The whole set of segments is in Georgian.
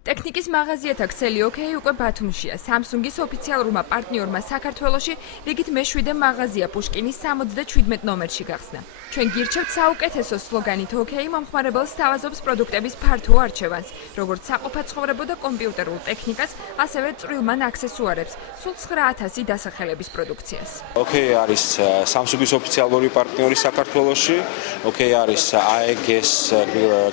ტექნიკის მაღაზიათა ქსელი OK უკვე ბათუმშია. Samsung-ის ოფიციალურმა პარტნიორმა საქართველოში რიგით მე-7 მაღაზია პუშკინის 77 ნომერში გახსნა. ჩვენ გირჩევთ საუკეთესო სლოგანით OK მომხმარებელს სთავაზობს პროდუქტების ფართო არჩევანს, როგორც საყოფაცხოვრებო და კომპიუტერულ ტექნიკას, ასევე წვრილმან აქსესუარებს, სულ 9000 დასახელების პროდუქციას. OK არის Samsung-ის ოფიციალური პარტნიორი საქართველოში, OK არის AEG-ს,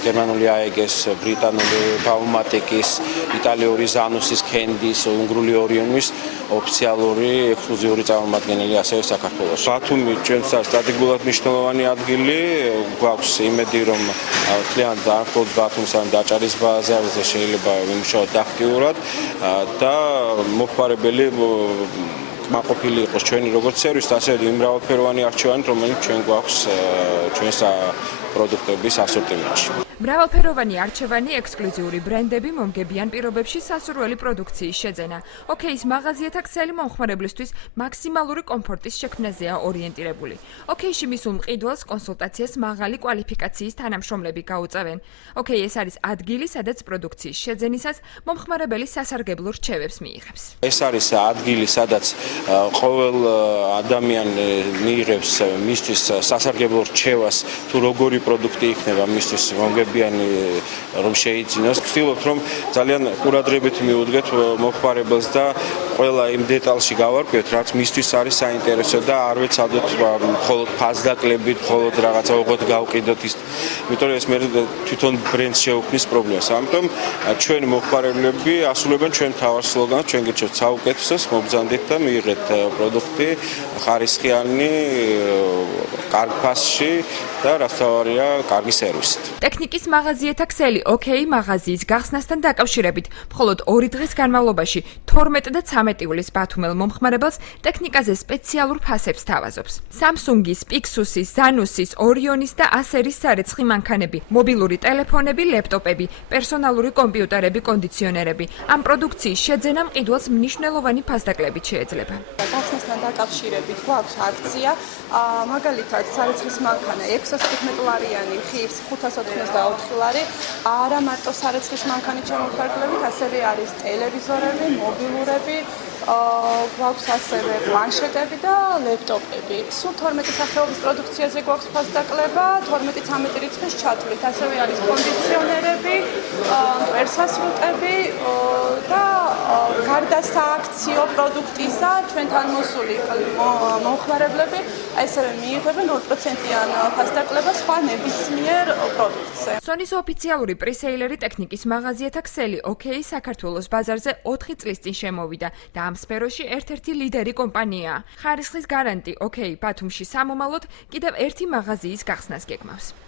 გერმანული AEG-ს, ბრიტანული Baumatic-ის, იტალიური Zanus's, Candy-ის, უნგრული Orion-ის ოფიციალური ექსკლუზიური წარმომადგენელი ასევე საქართველოში. ბათუმი ჩვენს სტრატეგიულად მნიშვნელოვანი ადგილი, გვაქვს იმედი რომ მთლიან დაახლოებით ბათუმს ან დაჭარის ბაზარზე შეიძლება ვიმუშაოთ აქტიურად და მოხმარებელი კმაყოფილი იყოს ჩვენი როგორც სერვისი, ასევე მრავალფეროვანი არჩევანი, რომელიც ჩვენ გვაქვს ჩვენს პროდუქტების ასორტიმენტში. მრავალფეროვანი არჩევანი, ექსკლუზიური ბრენდები მომგებიან პირობებში სასურველი პროდუქციის შეძენა. OK-ის მაღაზიათა ქსელი მომხმარებლისთვის მაქსიმალური კომფორტის შექმნაზეა ორიენტირებული. OK-ში მისულ მყიდველს კონსულტაციას მაღალი კვალიფიკაციის თანამშრომლები გაუწევენ. OK ეს არის ადგილი, სადაც პროდუქციის შეძენისას მომხმარებელი სასარგებლო რჩევებს მიიღებს. ეს არის ადგილი, სადაც ყოველ ადამიანი მიიღებს მისთვის სასარგებლო რჩევას, თუ როგორი პროდუქტი იქნება მისთვის მომგებიანი რომ შეიძინოს. ვცდილობთ რომ ძალიან ყურადღებით მივუდგეთ მომხმარებელს და ყველა იმ დეტალში გავარკვიოთ, რაც მისთვის არის საინტერესო და არ ვეცადოთ მხოლოდ ფასდაკლებით, მხოლოდ რაღაცა ოღონდ გავყიდოთ ის. იმიტომ რომ ეს მე თვითონ ბრენდს შეუქმნის პრობლემას. ამიტომ ჩვენი მომხმარებლები ასრულებენ ჩვენ თავარ სლოგანს, ჩვენ გირჩევთ საუკეთესოს, მობრძანდით და მიიღეთ პროდუქტი ხარისხიანი, კარგ ფასში და რასთავარია, კარგი სერვისით. ტექნიკის მაღაზიათა ქსელი OK მაღაზიის გახსნასთან დაკავშირებით მხოლოდ 2 დღის განმავლობაში 12 და 13 ივლისს ბათუმელ მომხმარებელს ტექნიკაზე სპეციალურ ფასებს სთავაზობს. Samsung-ის, Pixus-ის, Zanus-ის, Orion-ის და Acer-ის სარეცხი მანქანები, მობილური ტელეფონები, ლეპტოპები, პერსონალური კომპიუტერები, კონდიციონერები. ამ პროდუქციის შეძენა მყიდველს მნიშვნელოვანი ფასდაკლებით შეეძლება. გახსნასთან დაკავშირებით გვაქვს აქცია, მაგალითად სარეცხის მანქანა 615 ლარიანი ხის 584 ლარი, არა მარტო სარეცხის მანქანით შემოფარგლებით, ასევე არის ტელევიზორები, მობილურები, გვაქვს ასევე პლანშეტები და ლეპტოპები. სულ 12 სახეობის პროდუქციაზე გვაქვს ფასდაკლება, 12-13 რიცხვის ჩათვლით, ასევე არის კონდიციონერები, მტვერსასრუტები და გარდა სააქციო პროდუქტისა ჩვენთან მოსული მომხმარებლები ასევე მიიღებენ 0%-იან ფასდაკლებას სხვა ნებისმიერ პროდუქტზე. Sony-ის ოფიციალური პრისეილერი ტექნიკის მაღაზიათა ქსელი OK საქართველოს ბაზარზე 4 წლის წინ შემოვიდა და ამ სფეროში ერთ-ერთი ლიდერი კომპანიაა. ხარისხის გარანტი OK ბათუმში სამომავლოდ კიდევ ერთი მაღაზიის გახსნას გეგმავს.